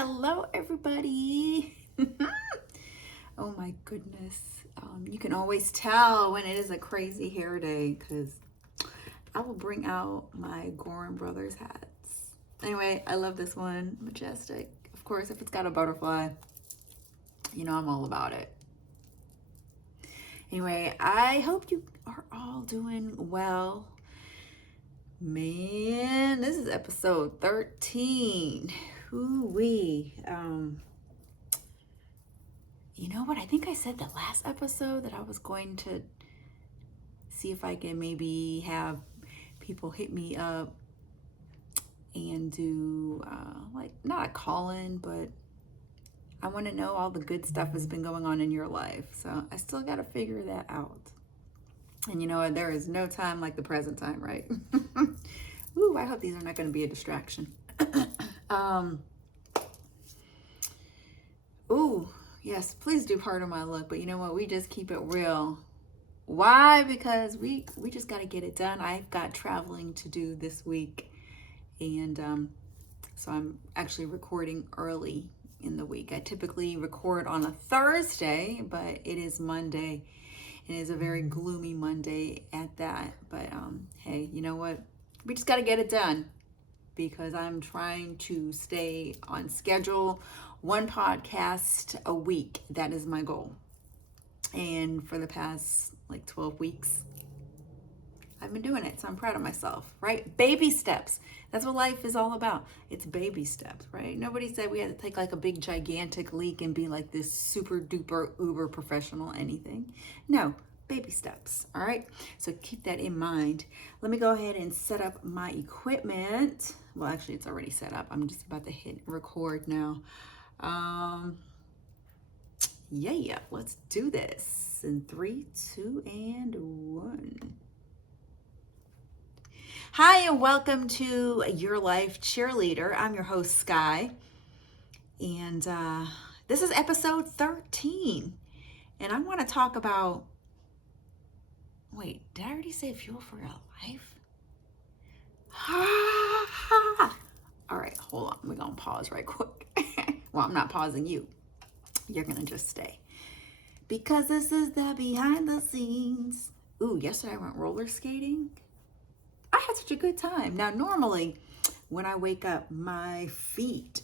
Hello, everybody. Oh my goodness. You can always tell when it is a crazy hair day because I will bring out my Gorin Brothers hats. Anyway, I love this one. Majestic. Of course, if it's got a butterfly, I'm all about it. Anyway, I hope you are all doing well. Man, this is episode 13. Hoo-wee. You know what? I think I said the last episode that I was going to see if I can maybe have people hit me up and do not a call-in, but I want to know all the good stuff that's been going on in your life. So I still got to figure that out. And you know what? There is no time like the present time, right? Ooh, I hope these are not going to be a distraction. Ooh, yes, please do pardon my look, but you know what? We just keep it real. Why? Because we just got to get it done. I've got traveling to do this week, and so I'm actually recording early in the week. I typically record on a Thursday, but it is Monday. It is a very gloomy Monday at that. But hey, you know what? We just got to get it done because I'm trying to stay on schedule. One podcast a week. That is my goal. And for the past 12 weeks, I've been doing it. So I'm proud of myself, right? Baby steps. That's what life is all about. It's baby steps, right? Nobody said we had to take a big gigantic leap and be like this super duper uber professional anything. No, baby steps, all right? So keep that in mind. Let me go ahead and set up my equipment. Well, actually, it's already set up. I'm just about to hit record now. Yeah, let's do this in 3, 2, and 1. Hi, and welcome to Your Life Cheerleader. I'm your host, Sky, and this is episode 13. And I want to talk about, wait, did I already say fuel for your life? All right, hold on. We're going to pause right quick. Well, I'm not pausing you. You're going to just stay. Because this is the behind the scenes. Ooh, yesterday I went roller skating. I had such a good time. Now, normally when I wake up, my feet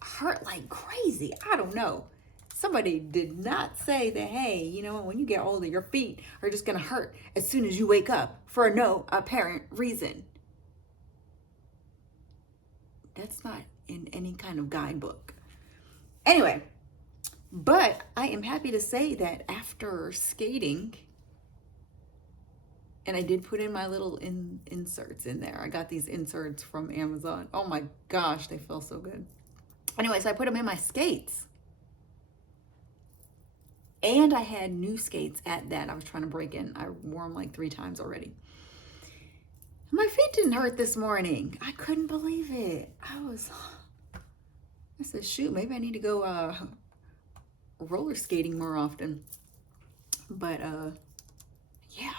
hurt like crazy. I don't know. Somebody did not say that, hey, you know what, when you get older, your feet are just going to hurt as soon as you wake up for no apparent reason. That's not in any kind of guidebook. Anyway, but I am happy to say that after skating, and I did put in my little inserts in there. I got these inserts from Amazon. Oh my gosh, they feel so good. Anyway, so I put them in my skates. And I had new skates at that. I was trying to break in. I wore them 3 times already. My feet didn't hurt this morning. I couldn't believe it. I said, shoot, maybe I need to go roller skating more often. But yeah.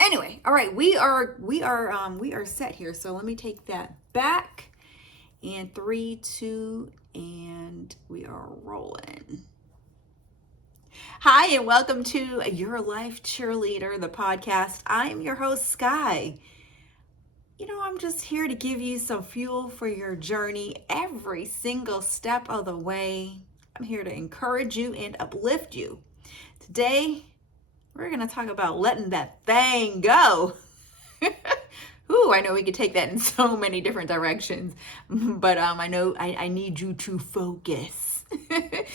Anyway, all right, we are set here. So let me take that back. And 3, 2, and we are rolling. Hi, and welcome to Your Life Cheerleader, the podcast. I am your host, Sky. I'm just here to give you some fuel for your journey every single step of the way. I'm here to encourage you and uplift you. Today, we're going to talk about letting that thing go. Ooh, I know we could take that in so many different directions, but I know I need you to focus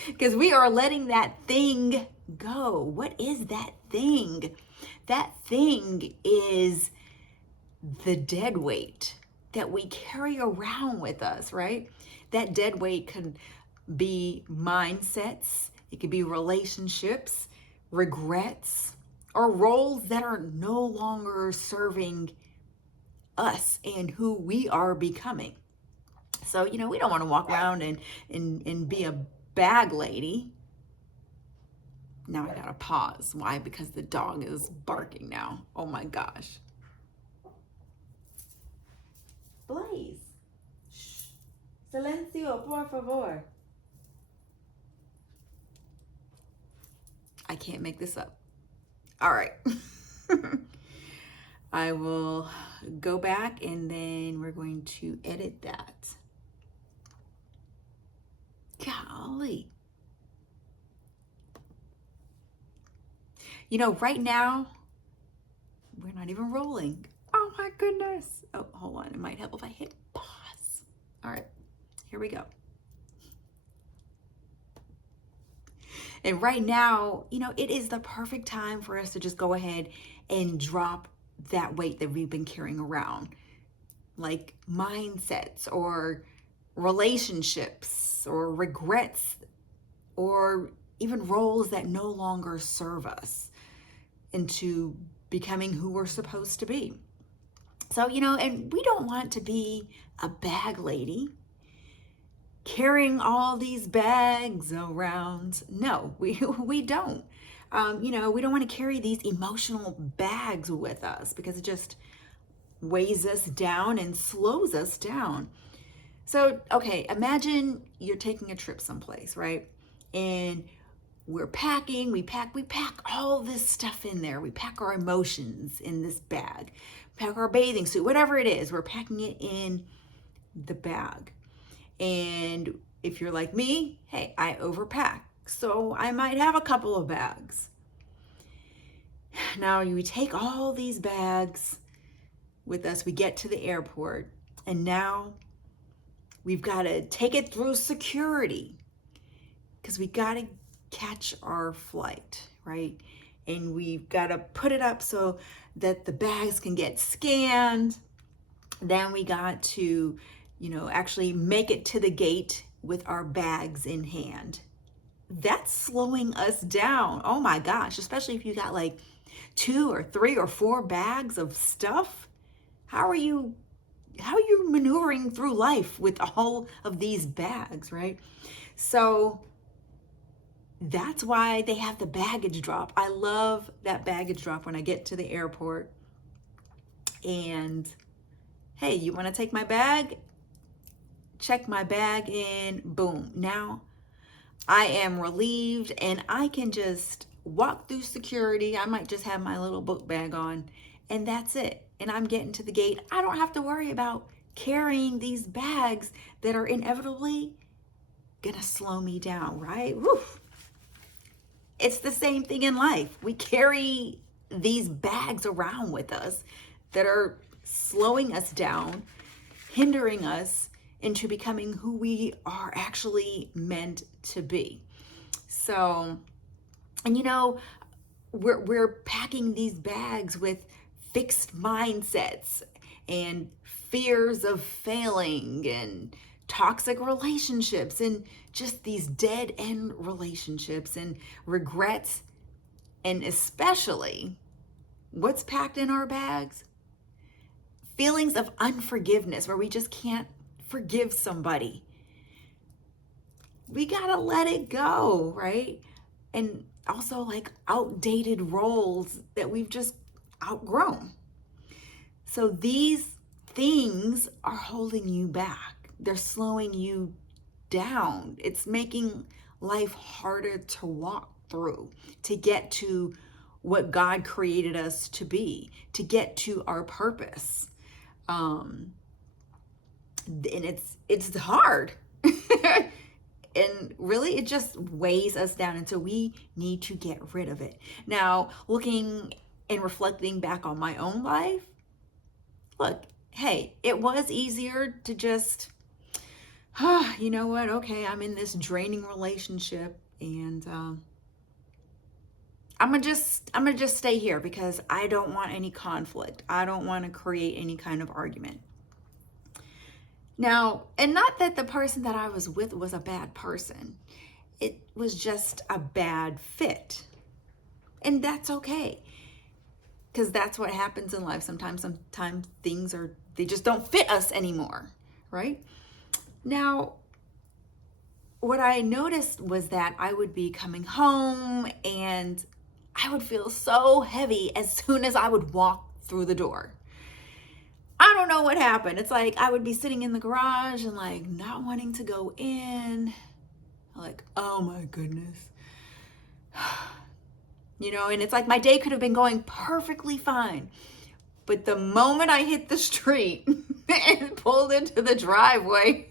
because we are letting that thing go. What is that thing? That thing is the dead weight that we carry around with us, right? That dead weight could be mindsets, it could be relationships, regrets, or roles that are no longer serving us and who we are becoming. So, we don't want to walk around and be a bag lady. Now I gotta pause. Why? Because the dog is barking now. Oh my gosh. Blaze. Shh. Silencio, por favor. I can't make this up. All right. I will go back and then we're going to edit that. Golly. You know, right now, we're not even rolling. Oh my goodness. Oh, hold on. It might help if I hit pause. All right, here we go. And right now, you know, it is the perfect time for us to just go ahead and drop that weight that we've been carrying around, like mindsets or relationships or regrets or even roles that no longer serve us into becoming who we're supposed to be. So, you know, and we don't want to be a bag lady carrying all these bags around. No, we don't. You know, we don't want to carry these emotional bags with us because it just weighs us down and slows us down. So, okay, imagine you're taking a trip someplace, right? And we're packing, we pack all this stuff in there. We pack our emotions in this bag, pack our bathing suit, whatever it is, we're packing it in the bag. And if you're like me, hey, I overpack. So I might have a couple of bags. Now you take all these bags with us, we get to the airport, and now we've got to take it through security because we got to catch our flight, right? And we've got to put it up so that the bags can get scanned. Then we got to, you know, actually make it to the gate with our bags in hand. That's slowing us down. Oh my gosh, especially if you got like 2 or 3 or 4 bags of stuff. How are you maneuvering through life with all of these bags, right? So that's why they have the baggage drop. I love that baggage drop when I get to the airport. And hey, you want to take my bag? Check my bag in, boom. Now I am relieved and I can just walk through security. I might just have my little book bag on and that's it. And I'm getting to the gate. I don't have to worry about carrying these bags that are inevitably gonna slow me down, right? Whew. It's the same thing in life. We carry these bags around with us that are slowing us down, hindering us into becoming who we are actually meant to be. So, and you know, we're packing these bags with fixed mindsets and fears of failing and toxic relationships and just these dead end relationships and regrets, and especially what's packed in our bags? Feelings of unforgiveness where we just can't forgive somebody. We gotta let it go, right? And also like outdated roles that we've just outgrown. So these things are holding you back. They're slowing you down. It's making life harder to walk through, to get to what God created us to be, to get to our purpose. And it's hard. And really, it just weighs us down. And so we need to get rid of it. Now, looking and reflecting back on my own life, look, hey, it was easier to just, you know what? Okay, I'm in this draining relationship and I'm gonna just stay here because I don't want any conflict. I don't want to create any kind of argument. Now, and not that the person that I was with was a bad person. It was just a bad fit. And that's okay. Because that's what happens in life. Sometimes things they just don't fit us anymore, right? Now, what I noticed was that I would be coming home and I would feel so heavy as soon as I would walk through the door. I I don't know what happened. It's like I would be sitting in the garage and like not wanting to go in. Like, oh my goodness. And it's like my day could have been going perfectly fine. But the moment I hit the street and pulled into the driveway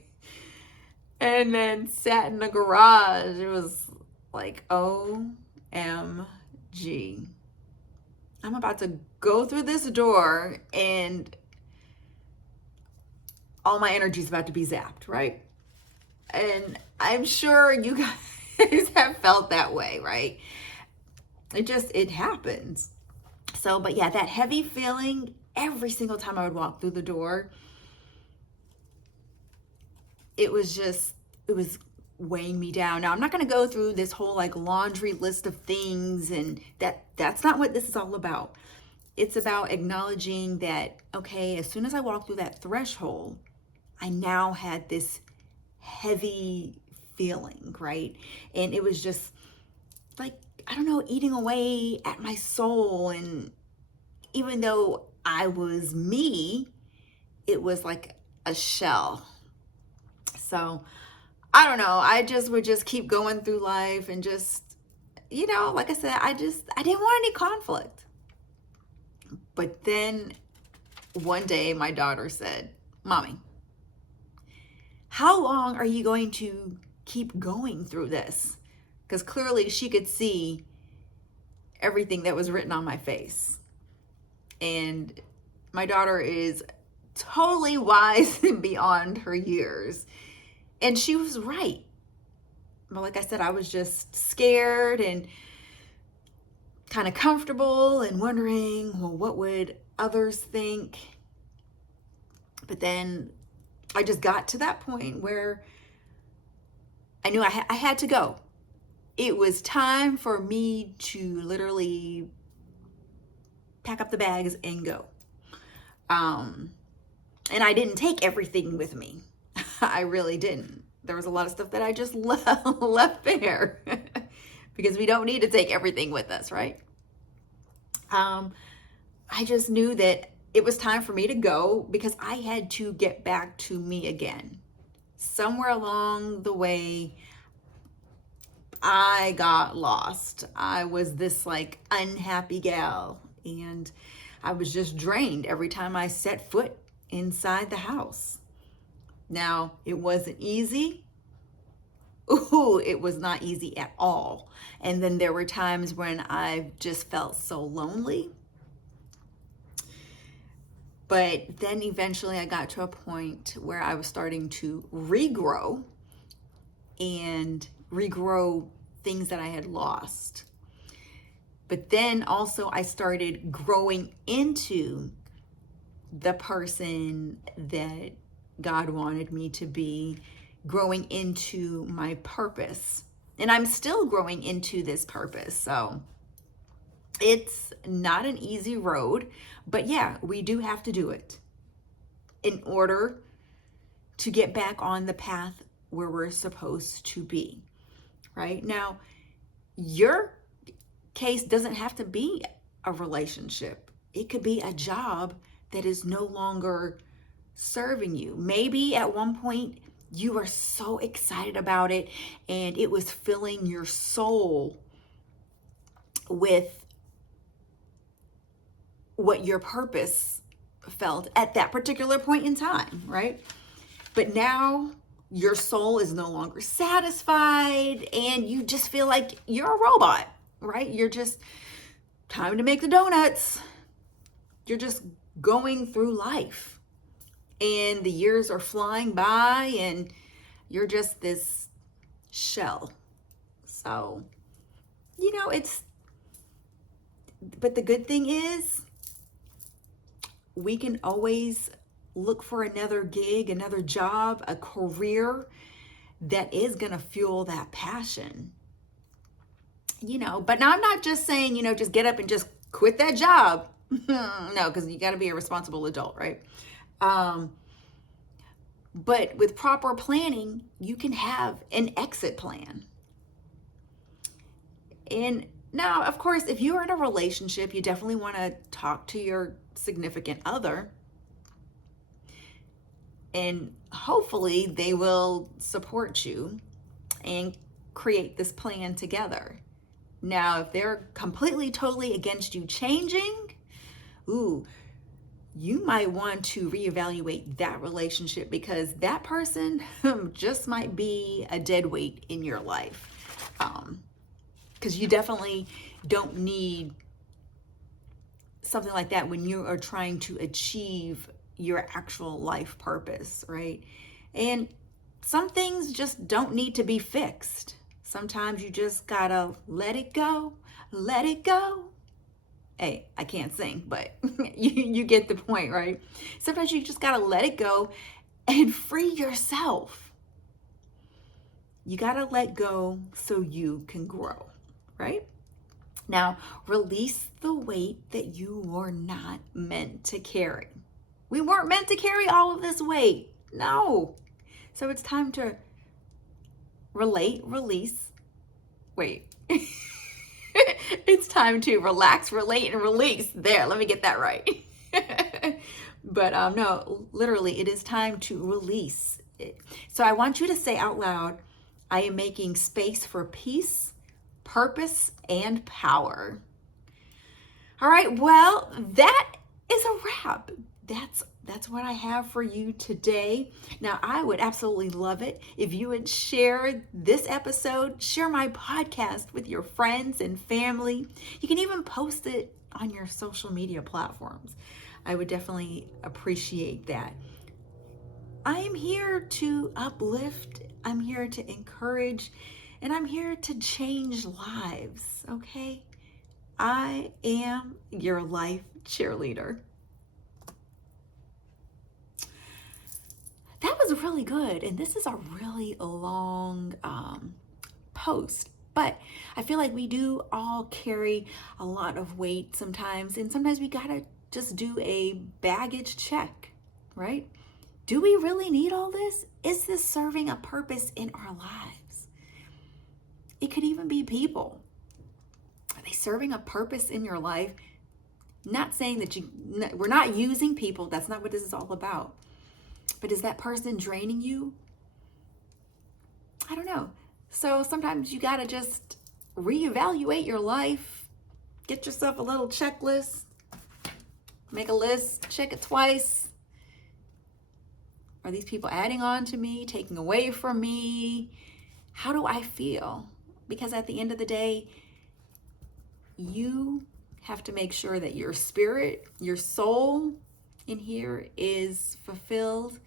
and then sat in the garage, it was like, OMG. I'm about to go through this door and all my energy is about to be zapped, right? And I'm sure you guys have felt that way, right? It happens. So, but yeah, that heavy feeling every single time I would walk through the door, it was weighing me down. Now, I'm not going to go through this whole like laundry list of things, and that's not what this is all about. It's about acknowledging that, okay, as soon as I walked through that threshold, I now had this heavy feeling, right? And it was just like, I don't know, eating away at my soul. And even though I was me, it was like a shell. So I don't know. I would just keep going through life and just, like I said, I didn't want any conflict. But then one day my daughter said, Mommy, how long are you going to keep going through this? Because clearly she could see everything that was written on my face. And my daughter is totally wise and beyond her years. And she was right. But like I said, I was just scared and kind of comfortable and wondering, well, what would others think? But then I just got to that point where I knew I had to go. It was time for me to literally pack up the bags and go. And I didn't take everything with me. I really didn't. There was a lot of stuff that I just left there because we don't need to take everything with us, right? I just knew that it was time for me to go because I had to get back to me again. Somewhere along the way, I got lost. I was this like unhappy gal, and I was just drained every time I set foot inside the house. Now, it wasn't easy. Ooh, it was not easy at all. And then there were times when I just felt so lonely. But then eventually I got to a point where I was starting to regrow things that I had lost. But then also I started growing into the person that God wanted me to be, growing into my purpose. And I'm still growing into this purpose. So it's not an easy road, but yeah, we do have to do it in order to get back on the path where we're supposed to be, right? Now, your case doesn't have to be a relationship. It could be a job that is no longer serving you. Maybe at one point you were so excited about it and it was filling your soul with what your purpose felt at that particular point in time, right? But now your soul is no longer satisfied and you just feel like you're a robot, right? You're just time to make the donuts. You're just going through life and the years are flying by and you're just this shell. So, but the good thing is we can always look for another gig, another job, a career that is going to fuel that passion. But now I'm not just saying, just get up and just quit that job. No, because you got to be a responsible adult, right? But with proper planning, you can have an exit plan. And now, of course, if you are in a relationship, you definitely want to talk to your significant other And hopefully they will support you and create this plan together. Now, if they're completely, totally against you changing, you might want to reevaluate that relationship, because that person just might be a dead weight in your life. Because you definitely don't need something like that when you are trying to achieve your actual life purpose, right? And some things just don't need to be fixed. Sometimes you just gotta let it go, let it go. Hey, I can't sing, but you get the point, right? Sometimes you just gotta let it go and free yourself. You gotta let go so you can grow, right? Now, release the weight that you were not meant to carry. We weren't meant to carry all of this weight. No. So it's time to release. Wait. It's time to relax, relate, and release. There, let me get that right. But no, literally, it is time to release it. So I want you to say out loud, I am making space for peace, purpose, and power. All right, well, that is a wrap. That's what I have for you today. Now, I would absolutely love it if you would share this episode, share my podcast with your friends and family. You can even post it on your social media platforms. I would definitely appreciate that. I am here to uplift, I'm here to encourage, and I'm here to change lives, okay? I am your life cheerleader. That was really good. And this is a really long post, but I feel like we do all carry a lot of weight sometimes. And sometimes we gotta just do a baggage check, right? Do we really need all this? Is this serving a purpose in our lives? It could even be people. Are they serving a purpose in your life? Not saying that we're not using people. That's not what this is all about. But is that person draining you? I don't know. So sometimes you got to just reevaluate your life. Get yourself a little checklist. Make a list. Check it twice. Are these people adding on to me, taking away from me? How do I feel? Because at the end of the day, you have to make sure that your spirit, your soul in here is fulfilled,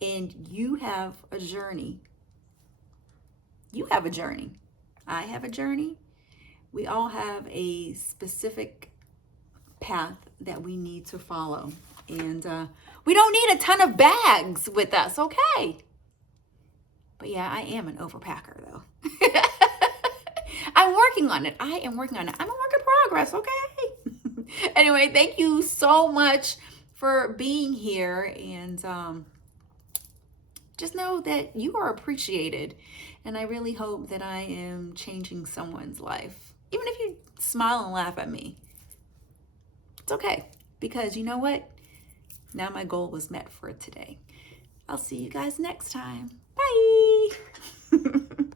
and you have a journey. You have a journey. I have a journey. We all have a specific path that we need to follow. And we don't need a ton of bags with us, okay? But yeah, I am an overpacker though. I'm working on it. I am working on it. I'm a work in progress, okay? Anyway, thank you so much for being here, and just know that you are appreciated, and I really hope that I am changing someone's life. Even if you smile and laugh at me, it's okay, because you know what? Now my goal was met for today. I'll see you guys next time. Bye.